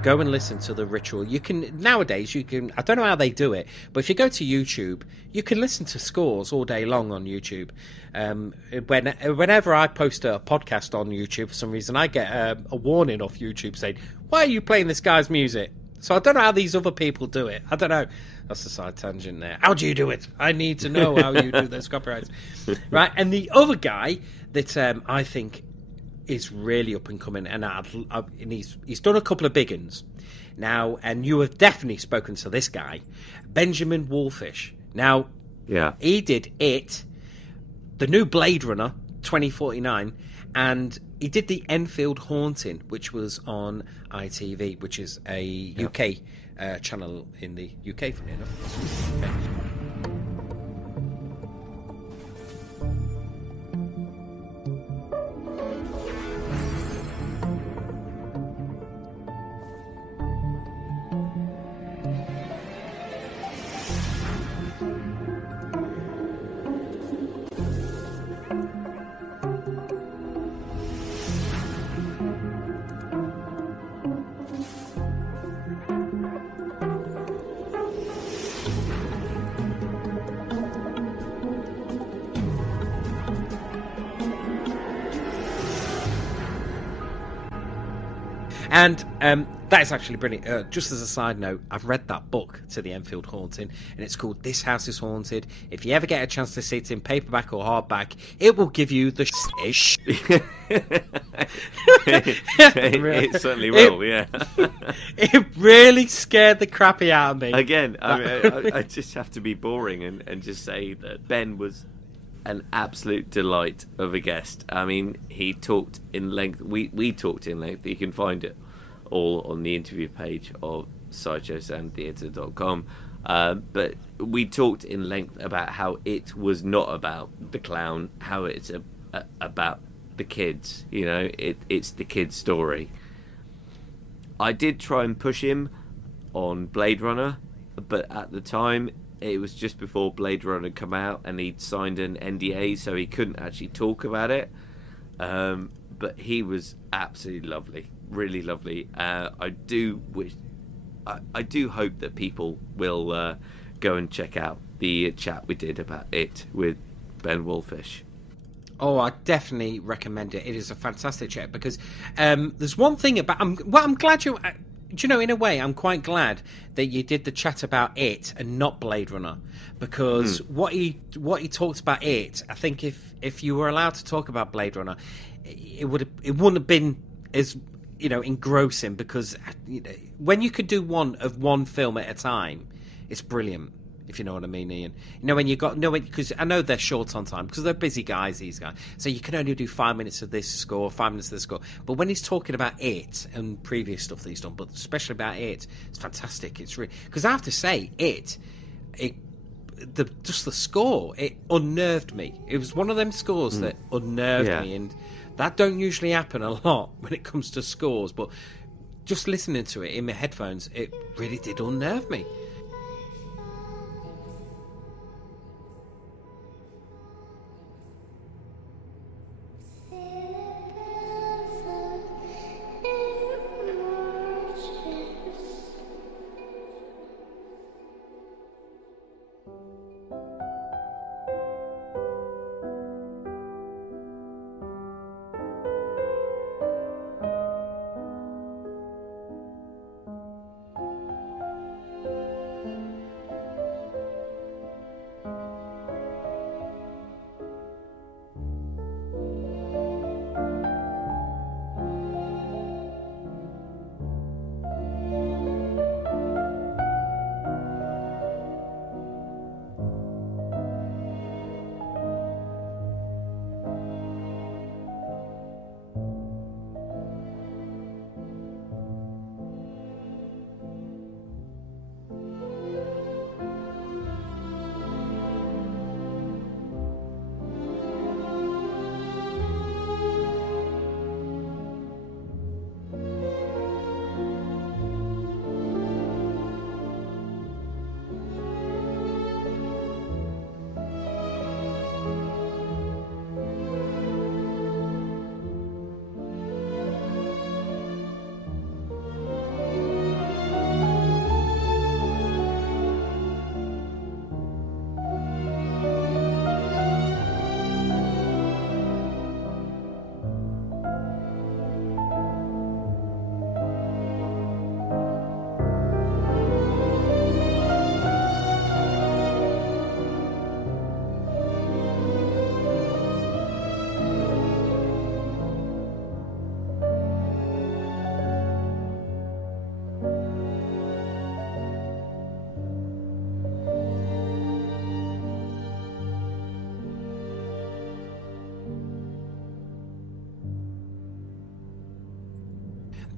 Go and listen to the ritual. You can nowadays. You can. I don't know how they do it, but if you go to YouTube, you can listen to scores all day long on YouTube. Whenever I post a podcast on YouTube, for some reason, I get a warning off YouTube saying, "Why are you playing this guy's music?" So I don't know how these other people do it. I don't know. That's a side tangent there. How do you do it? I need to know how you do those copyrights. Right, and the other guy that I think is really up and coming, and he's done a couple of big uns now, and you have definitely spoken to this guy, Benjamin Wallfish. Now, yeah, he did the new Blade Runner 2049, and he did the Enfield Haunting, which was on ITV, which is a UK channel in the UK, funny enough. Okay. And that is actually brilliant. Just as a side note, I've read that book to the Enfield Haunting, and it's called This House is Haunted. If you ever get a chance to see it in paperback or hardback, it will give you the ish. It certainly will, yeah. It really scared the crappy out of me. Again, I just have to be boring and just say that Ben was an absolute delight of a guest. I mean, he talked in length. We talked in length. You can find it all on the interview page of sideshowsoundtheatre.com. But we talked in length about how it was not about the clown, how it's about the kids. You know, it's the kids' story. I did try and push him on Blade Runner, but at the time, it was just before Blade Runner had come out, and he'd signed an NDA, so he couldn't actually talk about it. But he was absolutely lovely, really lovely. I do hope that people will go and check out the chat we did about it with Ben Wolfish. Oh, I definitely recommend it. It is a fantastic chat because there's one thing about... I'm glad you... Do you know, in a way, I'm quite glad that you did the chat about it and not Blade Runner, because what he talked about it, I think if you were allowed to talk about Blade Runner, it wouldn't have been as engrossing, because when you could do one film at a time, it's brilliant. If you know what I mean, Ian. When you got because I know they're short on time because they're busy guys, these guys. So you can only do 5 minutes of this score, 5 minutes of this score. But when he's talking about it and previous stuff that he's done, but especially about it, it's fantastic. It's really, because I have to say, just the score, it unnerved me. It was one of them scores that unnerved me, and that don't usually happen a lot when it comes to scores. But just listening to it in my headphones, it really did unnerve me.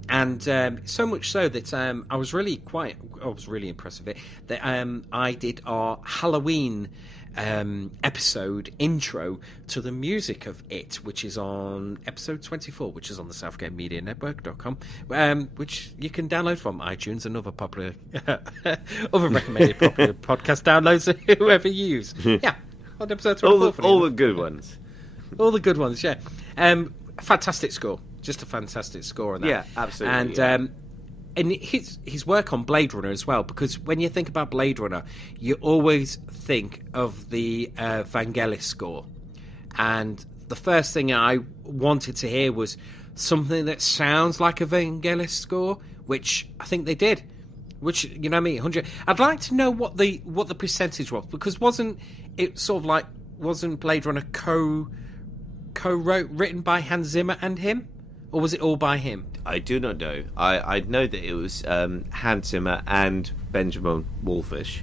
And so much so that I was really impressed with it. That I did our Halloween episode intro to the music of it, which is on episode 24, which is on the Southgate Media Network.com, which you can download from iTunes and other popular, other recommended popular podcast downloads, whoever you use. Yeah, on episode 24. All the good ones. All the good ones, yeah. Fantastic score. Just a fantastic score on that. Yeah, absolutely. And his work on Blade Runner as well, because when you think about Blade Runner, you always think of the Vangelis score. And the first thing I wanted to hear was something that sounds like a Vangelis score, which I think they did. Which, 100. I'd like to know what the percentage was, because wasn't Blade Runner co-wrote, written by Hans Zimmer and him? Or was it all by him? I do not know. I know that it was Hans Zimmer and Benjamin Wolfish.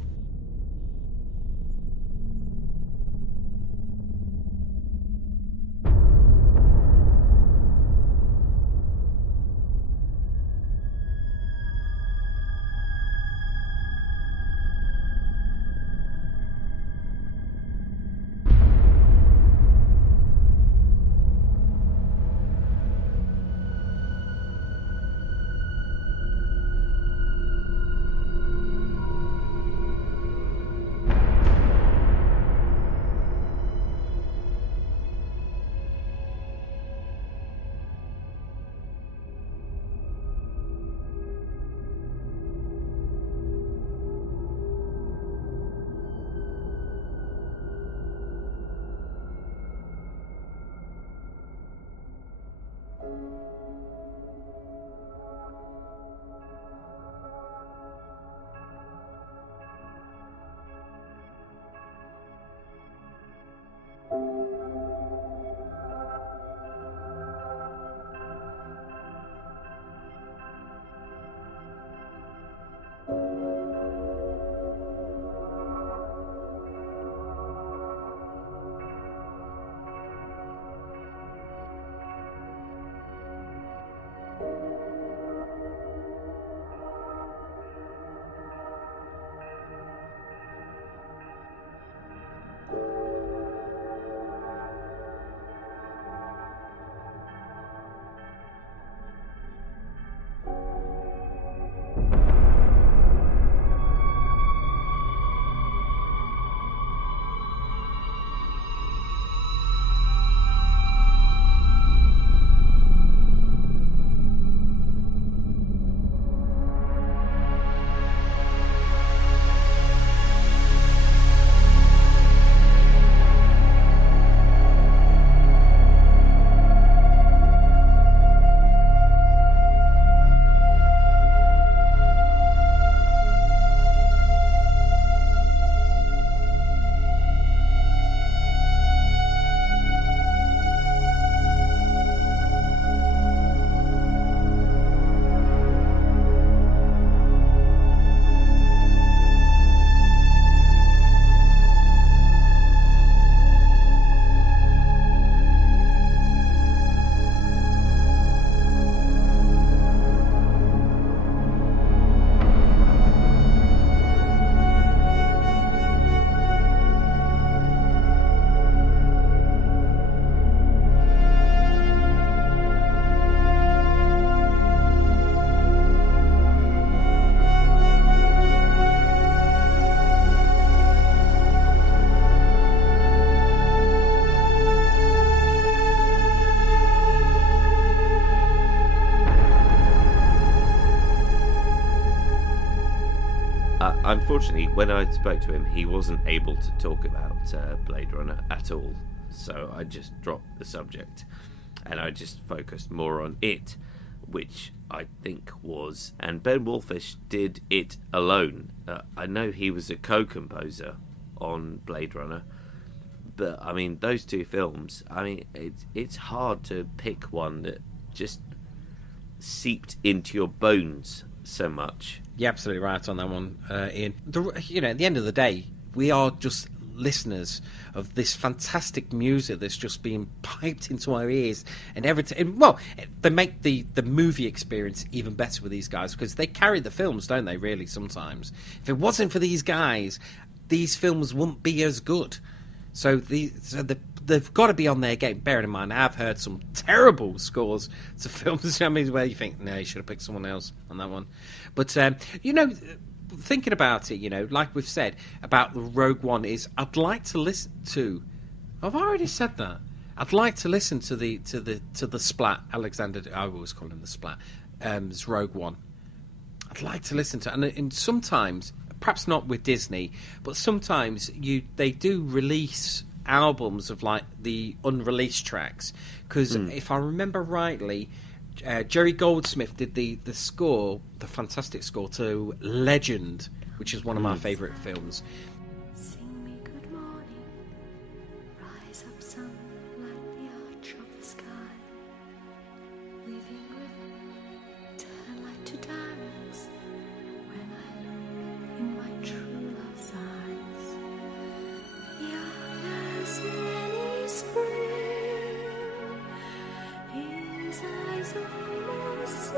Unfortunately, when I spoke to him, he wasn't able to talk about Blade Runner at all. So I just dropped the subject and I just focused more on it, which I think was... And Ben Wolfish did it alone. I know he was a co-composer on Blade Runner, but I mean, those two films, I mean, it's hard to pick one that just seeped into your bones so much. You're absolutely right on that one, Ian. At the end of the day, we are just listeners of this fantastic music that's just being piped into our ears, and everything. Well, they make the movie experience even better with these guys, because they carry the films, don't they? Really, sometimes. If it wasn't for these guys, these films wouldn't be as good. So they've got to be on their game. Bearing in mind, I've heard some terrible scores to films where you think, no, you should have picked someone else on that one. But, thinking about it, like we've said about the Rogue One, is I'd like to listen to... I've already said that. I'd like to listen to the Splat, Alexander... I always call him the Splat. It's Rogue One. I'd like to listen to... And sometimes... Perhaps not with Disney, but sometimes they do release albums of like the unreleased tracks. Because if I remember rightly, Jerry Goldsmith did the score, the fantastic score to Legend, which is one of my favourite films. Sing me good morning, rise up sun like the arch of the sky, weaving river, turn light to diamonds when I look in my true love's eyes. Young as any spring, his eyes almost see.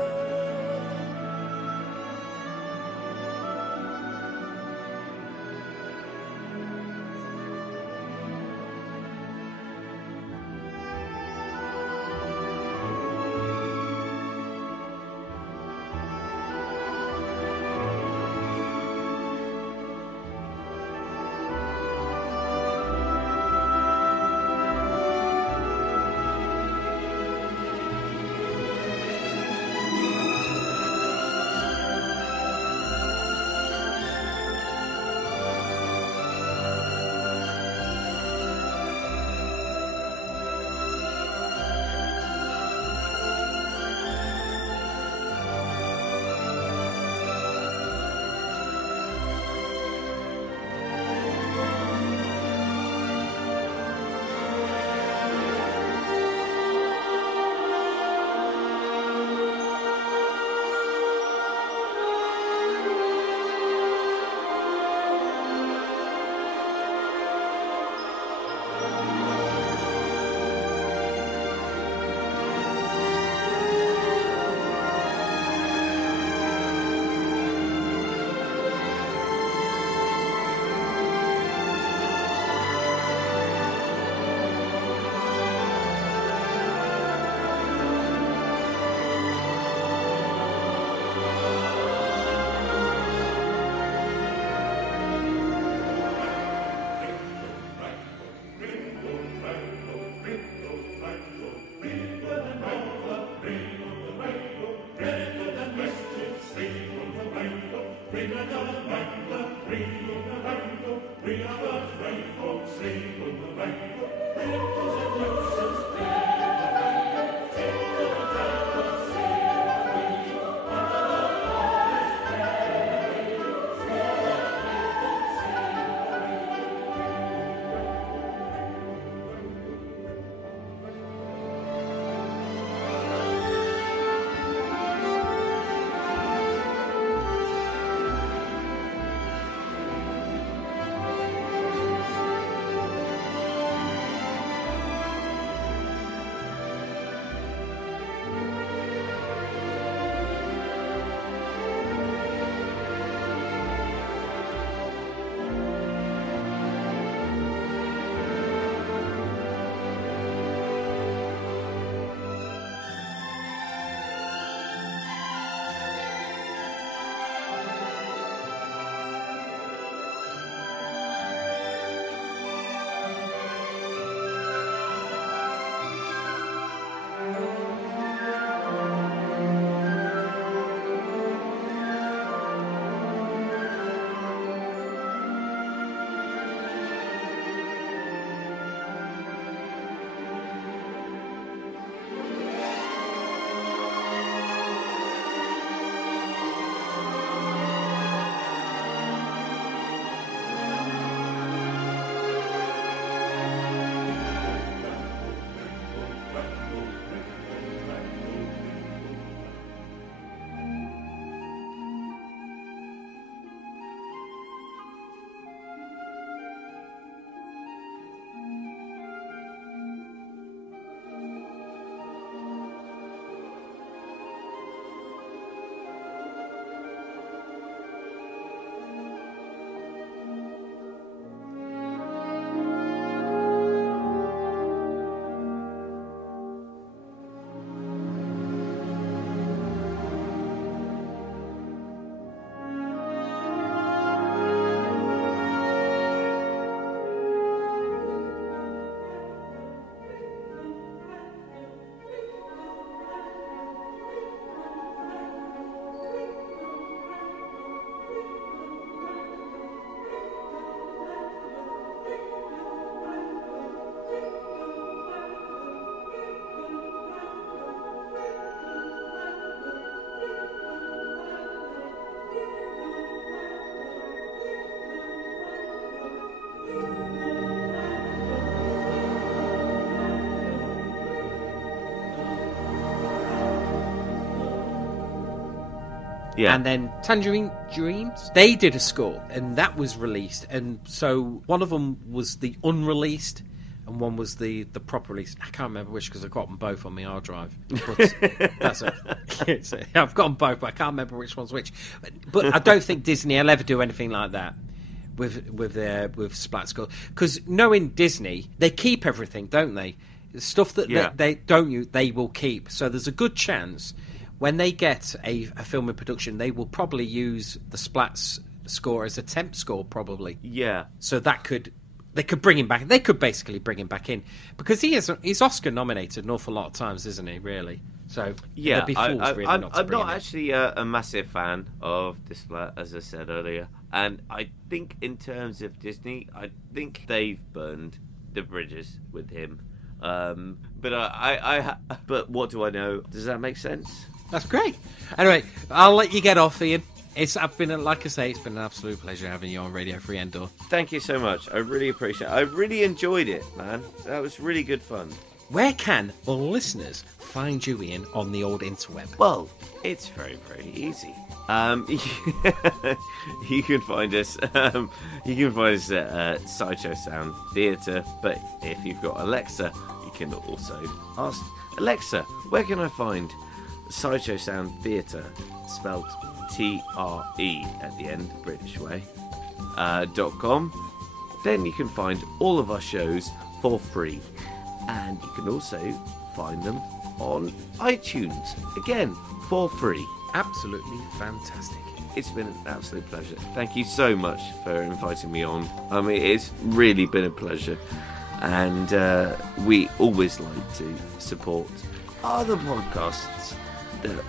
Yeah. And then Tangerine Dreams, they did a score, and that was released. And so one of them was the unreleased, and one was the proper release. I can't remember which because I've got them both on my hard drive. But that's it. I've got them both, but I can't remember which one's which. But I don't think Disney will ever do anything like that with Splat score, because knowing Disney, they keep everything, don't they? Stuff that they don't use, they will keep. So there's a good chance when they get a film in production, they will probably use the Splat's score as a temp score, probably. Yeah. So they could bring him back. They could basically bring him back in because he's Oscar nominated an awful lot of times, isn't he? Really. So yeah, they'd be fools really I'm not to bring not him in. actually a massive fan of the Splat, as I said earlier, and I think in terms of Disney, I think they've burned the bridges with him. But what do I know? Does that make sense? That's great. Anyway, I'll let you get off, Ian. It's been an absolute pleasure having you on Radio Free Endor. Thank you so much. I really appreciate it. I really enjoyed it, man. That was really good fun. Where can our listeners find you, Ian, on the old interweb? Well, it's very, very easy. You can find us. You can find us at Sideshow Sound Theatre. But if you've got Alexa, you can also ask Alexa, where can I find Sideshow Sound Theatre, spelled TRE at the end, British way, .com. Then you can find all of our shows for free, and you can also find them on iTunes, again, for free. Absolutely fantastic. It's been an absolute pleasure. Thank you so much for inviting me on. I mean, it's really been a pleasure, and we always like to support other podcasts that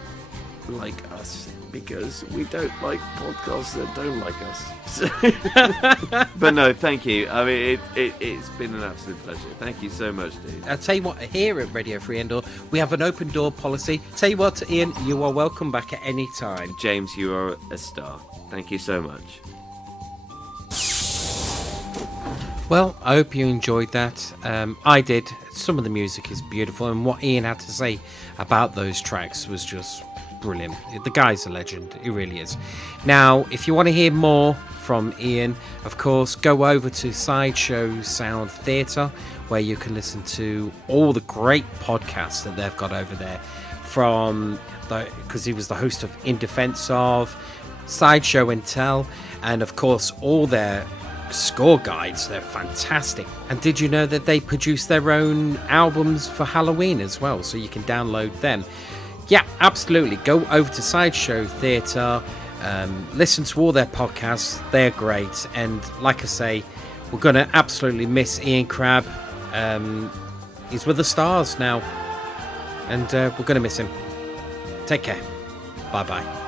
like us, because we don't like podcasts that don't like us. But no, thank you. I mean, it's been an absolute pleasure. Thank you so much, dude. I'll tell you what, here at Radio Free Endor, we have an open door policy. Tell you what, Ian, you are welcome back at any time. James, you are a star. Thank you so much. Well, I hope you enjoyed that. I did. Some of the music is beautiful, and what Ian had to say about those tracks was just brilliant. The guy's a legend. He really is. Now, if you want to hear more from Ian, of course, go over to Sideshow Sound Theatre, where you can listen to all the great podcasts that they've got over there. Because he was the host of In Defense Of, Sideshow and Tell, and of course all their score guides. They're fantastic. And did you know that they produce their own albums for Halloween as well, so you can download them? Yeah, absolutely. Go over to Sideshow Theatre, listen to all their podcasts. They're great, and like I say, we're going to absolutely miss Ian Crabb. He's with the stars now, and we're going to miss him. Take care. Bye bye.